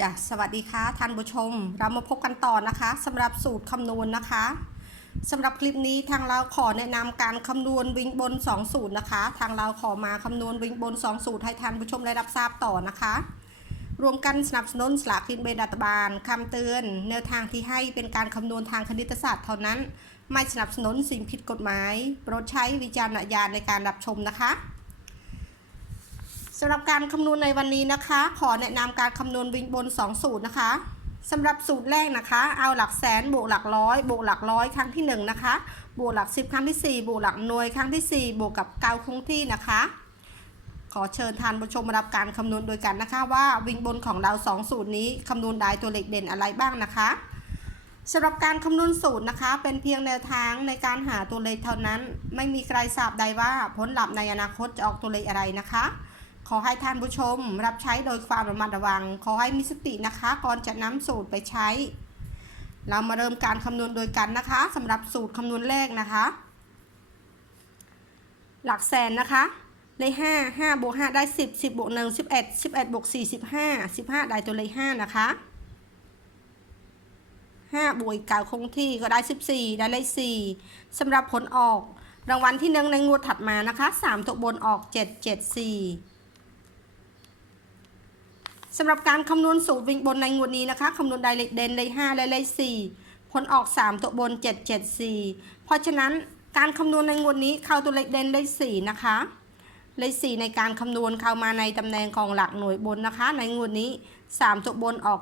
จ้ะสวัสดีค่ะท่านผู้ชม เรามาพบกันต่อนะคะสำหรับสูตรคำนวณนะคะสำหรับคลิปนี้ทางเราขอแนะนำการคำนวณวิ่งบน 2 สูตรนะคะ ทางเราขอมาคำนวณวิ่งบน 2 สูตรให้ท่านผู้ชมได้รับทราบต่อนะคะ รวมกันสนับสนุนสลากกินแบ่งรัฐบาลคำเตือน แนวทางที่ให้เป็นการคำนวณทางคณิตศาสตร์เท่านั้น ไม่สนับสนุนสิ่งผิดกฎหมายโปรดใช้วิจารณญาณในการรับชมนะคะ สำหรับการคำนวณในวันนี้นะคะ ขอแนะนำการคำนวณวิ่งบน 2 สูตรนะคะสำหรับสูตรแรกนะคะ เอาหลักแสนบวกหลักร้อยบวกหลักร้อยครั้งที่ 1 นะคะ บวกหลัก 10 ครั้งที่ 4 บวกหลักหน่วยครั้งที่ 4 บวกกับเกาคงที่นะคะ ขอเชิญทานผู้ชมมารับการคำนวณโดยกันนะคะ ว่าวิ่งบนของเรา 2 สูตรนี้คำนวณได้ตัวเลขเด่นอะไรบ้างนะคะสำหรับการคำนวณสูตรนะคะ เป็นเพียงแนวทางในการหาตัวเลขเท่านั้น ไม่มีใครทราบใดว่าผลลัพธ์ในอนาคตจะออกตัวเลขอะไรนะคะ ขอให้ท่านผู้ชมรับใช้โดยความระมัดระวัง ขอให้มีสตินะคะ ก่อนจะนำสูตรไปใช้ เรามาเริ่มการคำนวณโดยกันนะคะสำหรับสูตรคำนวณแรกนะคะ หลักแสนนะคะได้ห้าห้าบวกห้าได้สิบสิบบวกหนึ่งสิบเอ็ดสิบเอ็ดบวกสี่สิบห้าสิบห้าได้ตัวเลขห้านะคะห้าบวกเก้าคงที่ก็ได้สิบสี่ได้เลขสี่สำหรับผลออกรางวัลที่หนึ่งในงวดถัดมานะคะสามตัวบนออกเจ็ดเจ็ด สำหรับการคำนวณสูตรวิ่งบนในงวดนี้นะคะคำนวณได้เลขเด่นเลขห้าและเลขสี่ผลออกสามตัวบนเจ็ดเจ็ดสี่เพราะฉะนั้นการคำนวณในงวดนี้เข้าตัวเลขเด่นเลขสี่นะคะเลข4ในการคำนวณเข้ามาในตำแหน่งของหลักหน่วยบนนะคะ ในงวดนี้ 3 ตัวบนออก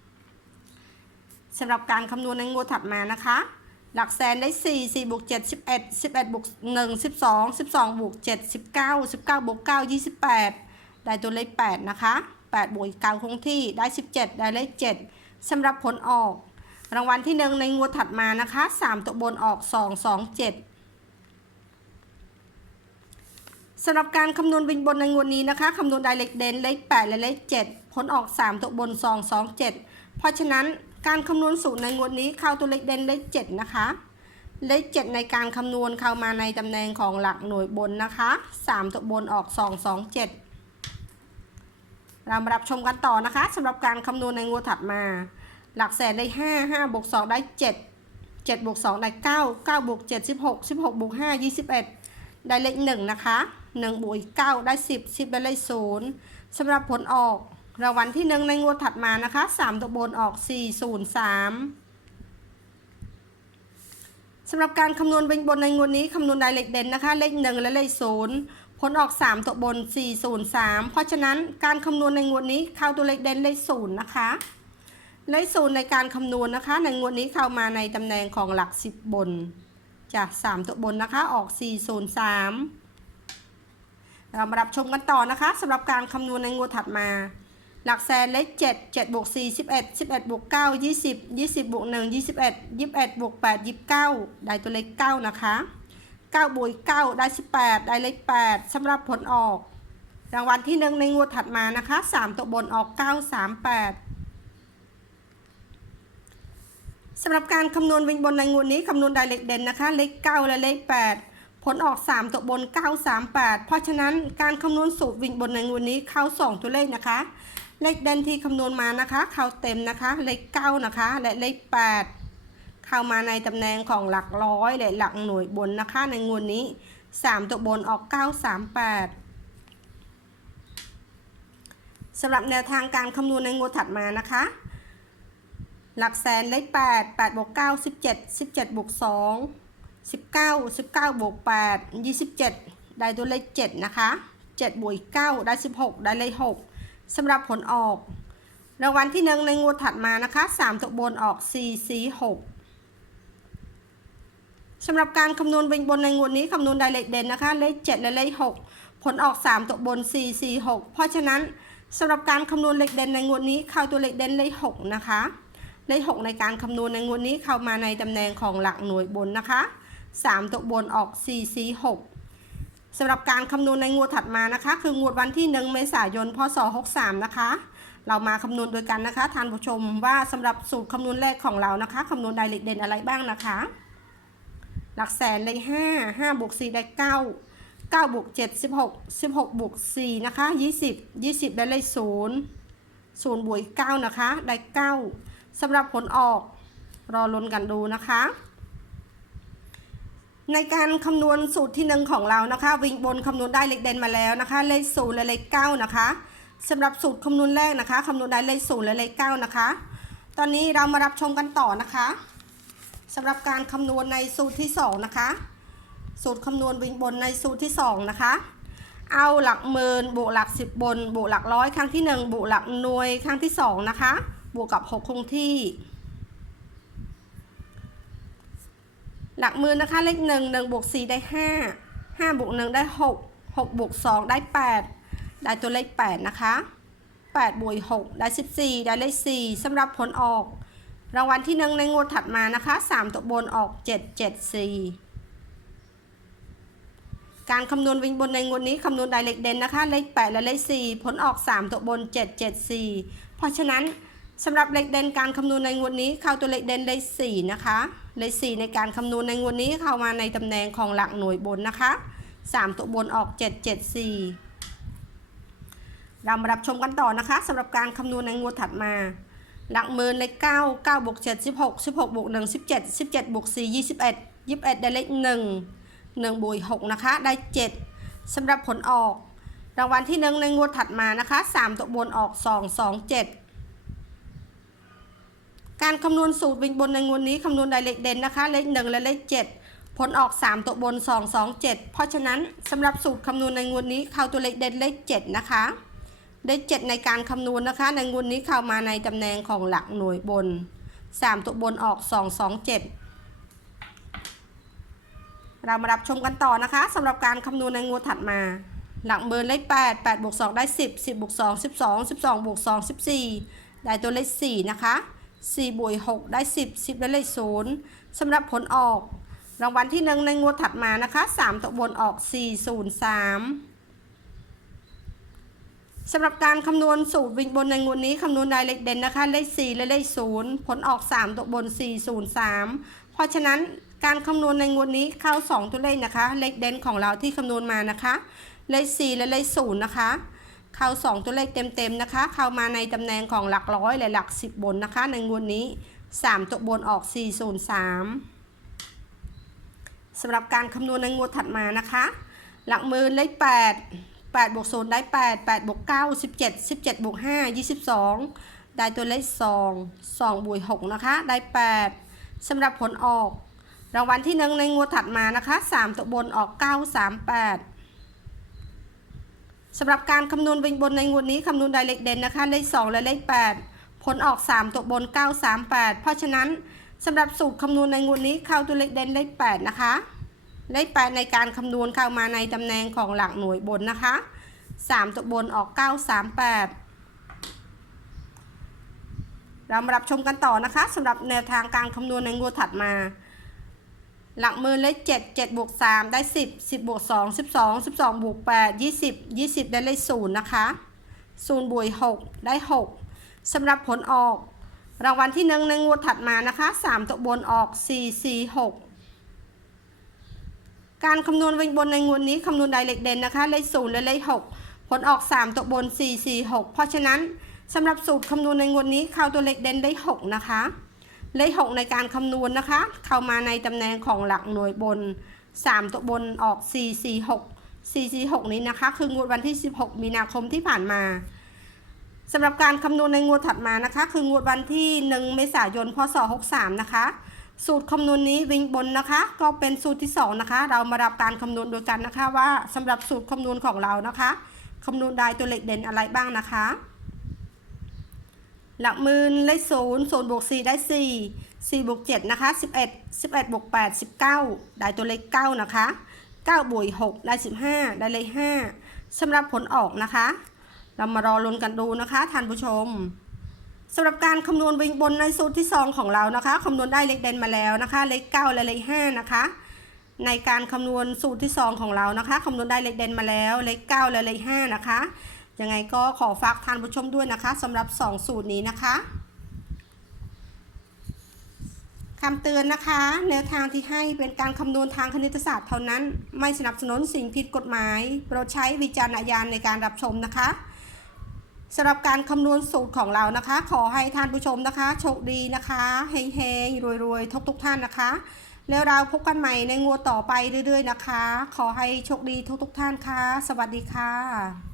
774สำหรับการคำนวณในงวดถัดมานะคะ หลักแสนได้4 4บวก7 11 11บวก1 12 12บวก7 19 19บวก9 28 ได้ตัวเลข 8 นะคะ 8บวก9คงที่ได้ 17 ได้เลข 7สำหรับผลออก รางวัลที่หนึ่งในงวดถัดมานะคะ 3 ตัวบนออก 2 2 7สำหรับการคำนวณวินบนในงวดนี้นะคะคำนวณได้เลขเด่นเลข 8 และเลข 7 ผลออก 3 ตัวบน 2 2 7 เพราะฉะนั้นการคำนวณสูตรในงวดนี้เข้าตัวเลขเด่นเลข 7 นะคะ เลข 7 ในการคำนวณเข้ามาในตำแหน่งของหลักหน่วยบนนะคะ 3 ตัวบนออก 2 2 7 เรามารับชมกันต่อนะคะสำหรับการคำนวณในงวดถัดมา หลักแสนได้ 5 5บวก2ได้ 7 7บวก2ได้9 9บวก7 16 16บวก5 21 ได้เลข1นะคะ1บวกอีก9ได้ 10 10ได้เลข0สำหรับผลออกรางวัลที่ 1 ในงวดถัดมานะคะ 3 ตัวบนออก 403สำหรับการคำนวณเป็นบนในงวดนี้คำนวณได้เลขเด่นนะคะ เลข1และเลข0 ผลออก 3 ตัวบน 403 เพราะฉะนั้นการคำนวณในงวดนี้เข้าตัวเลขเด่นเลข0นะคะ เลข0ในการคำนวณนะคะ ในงวดนี้เข้ามาในตำแหน่งของหลัก 10 บนจาก3ตัวบนนะคะออก 403 เรามารับชมกันต่อนะคะสำหรับการคำนวณในงวดถัดมา หลักแสนเลข7 7บวก4 11 11บวก9 20 20บวก1 21 21บวก8 29 ได้ตัวเลข 9 นะคะ 9บวก9ได้ 18 ได้เลข8สำหรับผลออก รางวัลที่หนึ่งในงวดถัดมานะคะ 3 ตัวบนออก 938สำหรับการคำนวณวิ่งบนในงวดนี้คำนวณได้เลขเด่นนะคะ เลข 9 และเลข 8 ผลออก 3 ตัวบน 938 เพราะฉะนั้นการคำนวณสูตรวิ่งบนในงวดนี้เข้า 2 ตัวเลขนะคะ เลขเด่นที่คำนวณมานะคะ เข้าเต็มนะคะ เลข 9 นะคะ และเลข 8 เข้ามาในตำแหน่งของหลักร้อยและหลักหน่วยบนนะคะในงวดนี้ 3 ตัวบนออก 938สำหรับแนวทางการคำนวณในงวดถัดมานะคะ หลักแสนเลข8 8บวก9 17 17บวก2 19 19บวก8 27 ได้ตัวเลข 7 นะคะ7บวก9ได้ 16 ได้เลข6สำหรับผลออก รางวัลที่หนึ่งในงวดถัดมานะคะ 3 ตัวบนออก 4 4 6 สำหรับการคำนวณเป็นบนในงวดนี้คำนวณได้เลขเด่นนะคะ เลข 7 และเลข 6 ผลออก 3 ตัวบน 4 4 6 เพราะฉะนั้นสำหรับการคำนวณเลขเด่นในงวดนี้เข้าตัวเลขเด่นเลข 6 นะคะ เลข 6 ในการคำนวณในงวดนี้เข้ามาในตำแหน่งของหลักหน่วยบนนะคะ 3 ตัวบนออก 4 4 6สำหรับการคำนวณในงวดถัดมานะคะ คืองวดวันที่ 1 เมษายน พศ 63 นะคะ เรามาคำนวณโดยกันนะคะท่านผู้ชมว่าสำหรับสูตรคำนวณแรกของเรานะคะคำนวณได้เลขเด่นอะไรบ้างนะคะ หลักแสนได้5 5บวก4ได้9 9บวก7 16 16บวก4นะคะ20 20ได้เลข0ศูนย์บวกเก้านะคะ ได้เก้าสำหรับผลออกรอลุ้นกันดูนะคะ ในการคำนวณสูตรที่หนึ่งของเรานะคะ วิ่งบนคำนวณได้เลขเด่นมาแล้วนะคะ เลขศูนย์และเลขเก้านะคะสำหรับสูตรคำนวณแรกนะคะคำนวณได้เลขศูนย์และเลขเก้านะคะ ตอนนี้เรามารับชมกันต่อนะคะ สำหรับการคำนวณในสูตรที่สองนะคะ สูตรคำนวณวิ่งบนในสูตรที่สองนะคะ เอาหลักหมื่นบวกหลักสิบบนบวกหลักร้อยครั้งที่หนึ่งบวกหลักหน่วยครั้งที่สองนะคะ บวกกับหกคงที่ หลักหมื่นนะคะเลขหนึ่งหนึ่งบวกสี่ได้ห้าห้าบวกหนึ่งได้หกหกบวกสองได้แปดได้ตัวเลขแปดนะคะแปดบวกหกได้สิบสี่ได้เลขสี่สำหรับผลออก รางวัลที่หนึ่งในงวดถัดมานะคะสามตัวบนออกเจ็ดเจ็ดสี่การคำนวณวิ่งบนในงวดนี้คำนวณได้เลขเด่นนะคะ เลข8และเลข4ผลออก3ตัวบน7 7 4เพราะฉะนั้นสำหรับเลขเด่นการคำนวณในงวดนี้เข้าตัวเลขเด่นเลข4นะคะ เลข4ในการคำนวณในงวดนี้เข้ามาในตำแหน่งของหลักหน่วยบนนะคะ3ตัวบนออก7 7 4เรามารับชมกันต่อนะคะสำหรับการคำนวณในงวดถัดมา หลักหมื่นเลข9 9บวก7 16 16บวก1 17 17บวก4 21 21ได้เลข1 1บวก6นะคะได้7สำหรับผลออก รางวัลที่1ในงวดถัดมานะคะ3ตัวบนออก2 2 7การคำนวณสูตรวิ่งบนในงวดนี้คำนวณได้เลขเด่นนะคะ เลข1และเลข7ผลออก 3 ตัวบน 2 2 7 เพราะฉะนั้นสำหรับสูตรคำนวณในงวดนี้เข้าตัวเลขเด่นเลข 7 นะคะ ได้ 7 ในการคำนวณนะคะ ในงวดนี้เข้ามาในตำแหน่งของหลักหน่วยบน 3 ตัวบนออก 2 2 7 เรามารับชมกันต่อนะคะสำหรับการคำนวณในงวดถัดมา หลักหมื่นเลข8 8บวก2ได้ 10 10บวก2 12 12บวก2 14 ได้ตัวเลข 4 นะคะ4บวก6ได้ 10 10ได้เลข0สำหรับผลออก รางวัลที่หนึ่งในงวดถัดมานะคะ 3 ตัวบนออก 403 สำหรับการคำนวณสูตรวิ่งบนในงวดนี้คำนวณได้เลขเด่นนะคะเลข4และเลข0 ผลออก 3 ตัวบน 403 เพราะฉะนั้นการคำนวณในงวดนี้เข้า 2 ตัวเลขนะคะ เลขเด่นของเราที่คำนวณมานะคะ เลข4และเลข0นะคะ เข้า 2 ตัวเลขเต็มๆนะคะ เข้ามาในตำแหน่งของหลักร้อยและหลัก 10 บนนะคะ ในงวดนี้ 3 ตัวบนออก 403สำหรับการคำนวณในงวดถัดมานะคะ หลักหมื่นเลข8 8บวก0ได้ 8 8บวก9 17 17บวก5 22 ได้ตัวเลข 2 2บวก6นะคะ ได้ 8สำหรับผลออก รางวัลที่หนึ่งในงวดถัดมานะคะ 3 ตัวบนออก 938สำหรับการคำนวณวิงบนในงวดนี้คำนวณได้เลขเด่นนะคะเลข 2 และเลข 8 ผลออก 3 ตัวบน 938 เพราะฉะนั้นสำหรับสูตรคำนวณในงวดนี้เข้าตัวเลขเด่นเลข 8 นะคะ เลข8ในการคำนวณเข้ามาในตำแหน่งของหลักหน่วยบนนะคะ 3 ตัวบนออก 938เรามารับชมกันต่อนะคะสำหรับแนวทางการคำนวณในงวดถัดมา หลักหมื่นเลข7 7บวก3ได้10 10บวก2 12 12บวก8 20 20ได้เลข0นะคะ0บวก6ได้6สำหรับผลออก รางวัลที่หนึ่งในงวดถัดมานะคะ3ตัวบนออก4 4 6ก การคำนวณวิ่งบนในงวดนี้คำนวณได้เลขเด่นนะคะ เลข0และเลข6ผลออก 3 ตัวบน 4 4 6 เพราะฉะนั้นสำหรับสูตรคำนวณในงวดนี้เข้าตัวเลขเด่นได้ 6 นะคะ เลข 6 ในการคำนวณนะคะ เข้ามาในตำแหน่งของหลักหน่วยบน 3 ตัวบนออก 4 4 6 4 4 6 นี้นะคะ คืองวดวันที่ 16 มีนาคมที่ผ่านมาสำหรับการคำนวณในงวดถัดมานะคะ คืองวดวันที่ 1 เมษายน พศ 63 นะคะ สูตรคำนวณนี้วิงบนนะคะ ก็เป็นสูตรที่ 2 นะคะ เรามารับการคำนวณโดยกันนะคะว่าสำหรับสูตรคำนวณของเรานะคะคำนวณได้ตัวเลขเด่นอะไรบ้างนะคะ หลักหมื่นเลขศูนย์ศูนย์บวกสี่ได้สี่สี่บวกเจ็ดนะคะสิบเอ็ดสิบเอ็ดบวกแปดสิบเก้าได้ตัวเลขเก้านะคะเก้าบวกหกได้สิบห้าได้เลขห้าสำหรับผลออกนะคะ เรามารอลุ้นกันดูนะคะท่านผู้ชม สำหรับการคำนวณวิ่งบนในสูตรที่ 2 ของเรานะคะคำนวณได้เลขเด่นมาแล้วนะคะ เลข 9 และเลข 5 นะคะ ในการคำนวณสูตรที่ 2 ของเรานะคะคำนวณได้เลขเด่นมาแล้ว เลข 9 และเลข 5 นะคะ ยังไงก็ขอฝากท่านผู้ชมด้วยนะคะสำหรับ 2 สูตรนี้นะคะคำเตือนนะคะ แนวทางที่ให้เป็นการคำนวณทางคณิตศาสตร์เท่านั้น ไม่สนับสนุนสิ่งผิดกฎหมาย โปรดใช้วิจารณญาณในการรับชมนะคะ สำหรับการคำนวณสูตรของเรานะคะ ขอให้ท่านผู้ชมนะคะโชคดีนะคะเฮงๆรวยๆทุกทุกท่านนะคะ แล้วเราพบกันใหม่ในงวดต่อไปเรื่อยๆนะคะ ขอให้โชคดีทุกทกท่านค่ะ สวัสดีค่ะ